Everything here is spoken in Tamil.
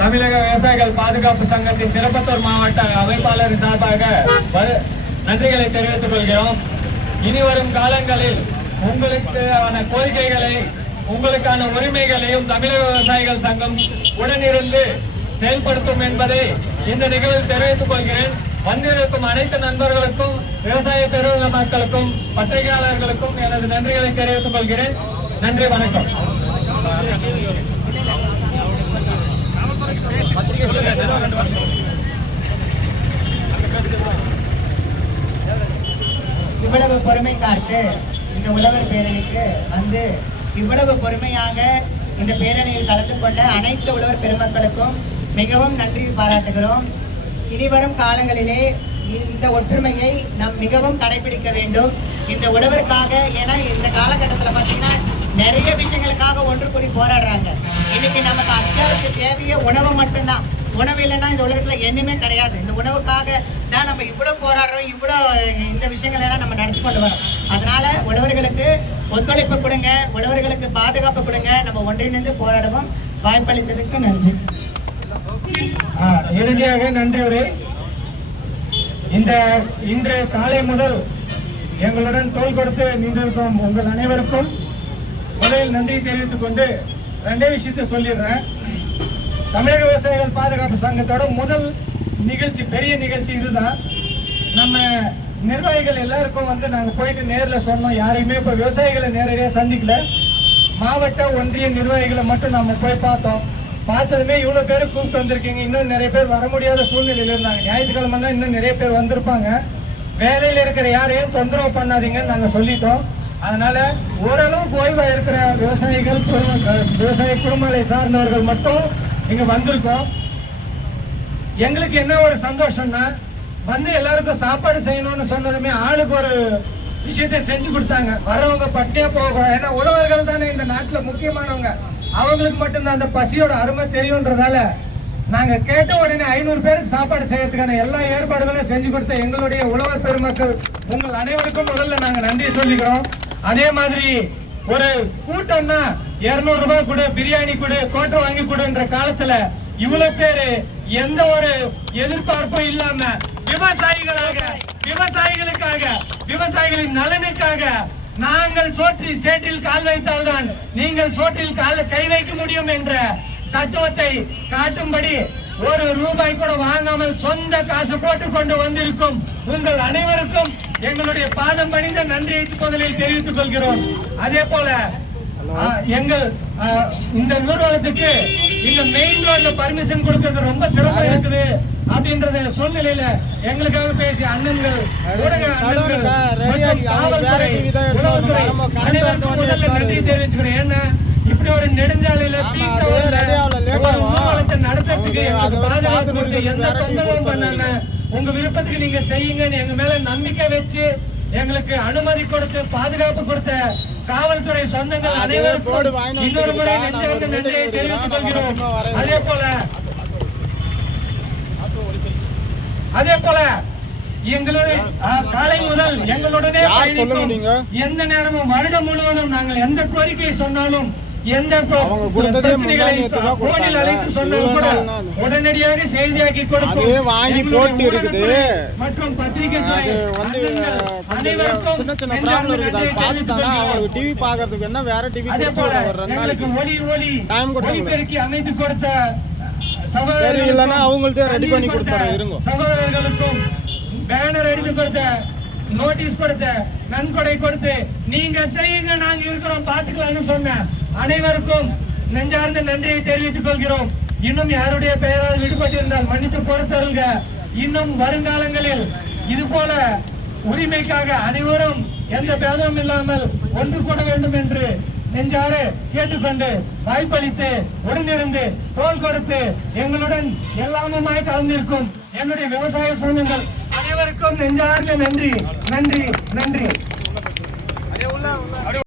தமிழக விவசாயிகள் பாதுகாப்பு சங்கத்தின் திருப்பத்தூர் மாவட்ட அமைப்பாளர் சார்பாக நன்றிகளை தெரிவித்துக் கொள்கிறோம். இனி வரும் காலங்களில் உங்களுக்கான கோரிக்கைகளை உங்களுக்கான உரிமைகளையும் தமிழக விவசாயிகள் சங்கம் உடனிருந்து செயல்படுத்தும் என்பதை இந்த நிகழ்வில் தெரிவித்துக் கொள்கிறேன். வந்திருக்கும் அனைத்து நண்பர்களுக்கும் விவசாய பெருநில மக்களுக்கும் பத்திரிகையாளர்களுக்கும் எனது நன்றிகளை தெரிவித்துக் கொள்கிறேன். நன்றி வணக்கம். இவ்வளவு பொறுமை காத்து இந்த உழவர் பேரணிக்கு வந்து இவ்வளவு பொறுமையாக இந்த பேரணியில் கலந்து கொண்ட அனைத்து உழவர் பெருமக்களுக்கும் மிகவும் நன்றி பாராட்டுகிறோம். இனிவரும் காலங்களிலே இந்த ஒற்றுமையை நாம் மிகவும் கடைபிடிக்க வேண்டும். இந்த உழவருக்காக ஏன்னா இந்த காலகட்டத்தில் பார்த்தீங்கன்னா நிறைய விஷயங்களுக்காக ஒன்று கூடி போராடுறாங்க. இன்னைக்கு நமக்கு அத்தியாவசிய தேவையே உணவு மட்டும்தான். உணவு இல்லைன்னா இந்த உலகத்தில் எண்ணுமே கிடையாது. இந்த உணவுக்காக தான் நம்ம இவ்வளோ போராடுறோம் இவ்வளோ இந்த விஷயங்கள் எல்லாம் நம்ம நடத்தி கொண்டு வரோம். அதனால உழவர்களுக்கு ஒத்துழைப்பு கொடுங்க உழவர்களுக்கு பாதுகாப்பு கொடுங்க. நம்ம ஒன்றிணைந்து போராடுவோம். வாய்ப்பளித்ததுக்கு நன்றி. இறுதியாக நன்றி உரை இந்த இன்று காலை முதல் எங்களுடன் தோல் கொடுத்து நின்றிருக்கும் உங்கள் அனைவருக்கும் முதலில் நன்றி தெரிவித்துக் கொண்டு ரெண்டே விஷயத்தை சொல்லிடுறேன். தமிழக விவசாயிகள் பாதுகாப்பு சங்கத்தோட முதல் நிகழ்ச்சி பெரிய நிகழ்ச்சி இதுதான். நம்ம நிர்வாகிகள் எல்லாருக்கும் வந்து நாங்கள் போயிட்டு நேரில் சொன்னோம். யாரையுமே இப்போ விவசாயிகளை நேரடியாக சந்திக்கல. மாவட்ட ஒன்றிய நிர்வாகிகளை மட்டும் நம்ம போய் பார்த்தோம். பார்த்ததுமே இவ்வளோ பேர் கூப்பிட்டு வந்திருக்கீங்க. இன்னும் நிறைய பேர் வர முடியாத சூழ்நிலையில் இருந்தாங்க. ஞாயிற்றுக்கிழமை தான் இன்னும் நிறைய பேர் வந்திருப்பாங்க. வேலையில் இருக்கிற யாரையும் தொந்தரவு பண்ணாதீங்கன்னு நாங்கள் சொல்லிட்டோம். அதனால ஓரளவுக்கு ஓய்வாக இருக்கிற விவசாயிகள் விவசாய குடும்பங்களை சார்ந்தவர்கள் மட்டும் இங்கே வந்திருக்கோம். எங்களுக்கு என்ன ஒரு சந்தோஷம்னா வந்து எல்லாருக்கும் சாப்பாடு செய்யணும்னு சொன்னதுமே ஆளுக்கு ஒரு விஷயத்தை செஞ்சு கொடுத்தாங்க. வரவங்க பட்டியா போகக்கூடாது ஏன்னா உழவர்கள் தானே இந்த நாட்டில் முக்கியமானவங்க. அவங்களுக்கு மட்டும்தான் அந்த பசியோட அருமை தெரியுன்றதால நாங்க கேட்ட உடனே ஐநூறு பேருக்கு சாப்பாடு செய்யறதுக்கான எல்லா ஏற்பாடுகளும் செஞ்சு கொடுத்த எங்களுடைய உழவர் பெருமக்கள் உங்கள் அனைவருக்கும் முதல்ல நாங்க நன்றி சொல்லிக்கிறோம். அதே மாதிரி ஒரு கூட்டம்னா இருநூறு ரூபாய் கொடு பிரியாணி கொடு கோட்டை வாங்கி கொடுன்ற காலத்துல இவ்வளவு பேரு எந்த ஒரு எதிர்பார்ப்பும் இல்லாம விவசாயிகளாக விவசாயிகளுக்காக விவசாயிகளின் நலனுக்காக நாங்கள் சோற்றி சேற்றில் கால் வைத்தால்தான் நீங்கள் சோற்றில் கால் கை வைக்க முடியும் என்ற தத்துவத்தை காட்டும்படி ஒரு ரூபாய் கூட வாங்காமல் சொந்த காசு போட்டு கொண்டு வந்திருக்கும் உங்கள் அனைவருக்கும் எங்களுடைய பாதம் பணிந்த நன்றியை முதலில் தெரிவித்துக் கொள்கிறோம். அதே போல ஆ, இந்த ஊர்வலத்துக்கு இங்க மெயின் ரோட்ல பர்மிஷன் கொடுக்கிறது ரொம்ப சிரமம் இருக்குது அப்படின்றத சூழ்நிலையில எங்களுக்காக பேசிய அண்ணன்கள் ஊடக காவல்துறை அனைவருக்கும் முதல்ல நன்றி தெரிவிச்சுக்கிறேன். ஏன்னா இப்படி ஒரு நெடுஞ்சாலையில ஊர்வலத்தை நடத்துறதுக்கு பாதுகாப்பு எந்த தொந்தரவும் பண்ணாம உங்க விருப்பத்துக்கு நீங்க செய்யுங்கன்னு எங்க மேல நம்பிக்கை வச்சு எங்களுக்கு அனுமதி கொடுத்து பாதுகாப்பு கொடுத்த காவல்துறை சொந்தங்கள் அனைவருக்கும் இன்னொரு முறை நெஞ்சார்ந்த நன்றியை தெரிவித்துக் கொள்கிறோம். அதே போல அதே போல எங்களுடைய காலை முதல் எங்களுடனே எந்த நேரமும் வருடம் முழுவதும் நாங்கள் எந்த கோரிக்கை சொன்னாலும் எந்த போனில். அழைத்து கூட உடனடியாக செய்தியாக்கி கொடுக்கும் வாங்கி போட்டு இருக்குது. மற்றும் பத்திரிகை அனைவருக்கும் சின்ன சின்ன ப்ராப்ளம் இருக்குது அதை. அவங்களுக்கு டிவி பார்க்கறதுக்கு என்ன வேற டிவி அதே போல எங்களுக்கு ஒளி ஒளி Time கொடுத்தாங்க. ஒளிபெருக்கி அமைத்து கொடுத்த சரி இல்லைன்னா அவங்கள்ட்ட ரெடி பண்ணி தண்ணீர் கொடுத்த கொடுத்துறேன் இருங்க சகோதரர்களுக்கும் பேனர் எடுத்து கொடுத்த நோட்டீஸ் கொடுத்து நன்கொடை கொடுத்து நீங்க செய்யுங்க நாங்க இருக்கிறோம் பாத்துக்கலாம்னு சொன்ன அனைவருக்கும் நெஞ்சார்ந்த நன்றியை தெரிவித்துக் கொள்கிறோம். இன்னும் யாருடைய பெயரால் விடுபட்டிருந்தால் மன்னித்து பொறுத்தருள்க. இன்னும் வருங்காலங்களில் இது போல உரிமைக்காக அனைவரும் எந்த பேதமும் இல்லாமல் ஒன்று கூட வேண்டும் என்று நெஞ்சாறு கேட்டுக்கொண்டு வாய்ப்பளித்து உடனிருந்து தோல் கொடுத்து எங்களுடன் எல்லாமுமாய் கலந்திருக்கும். என்னுடைய விவசாய சொந்தங்கள் அனைவருக்கும் நெஞ்சார்ந்த நன்றி. நன்றி. நன்றி.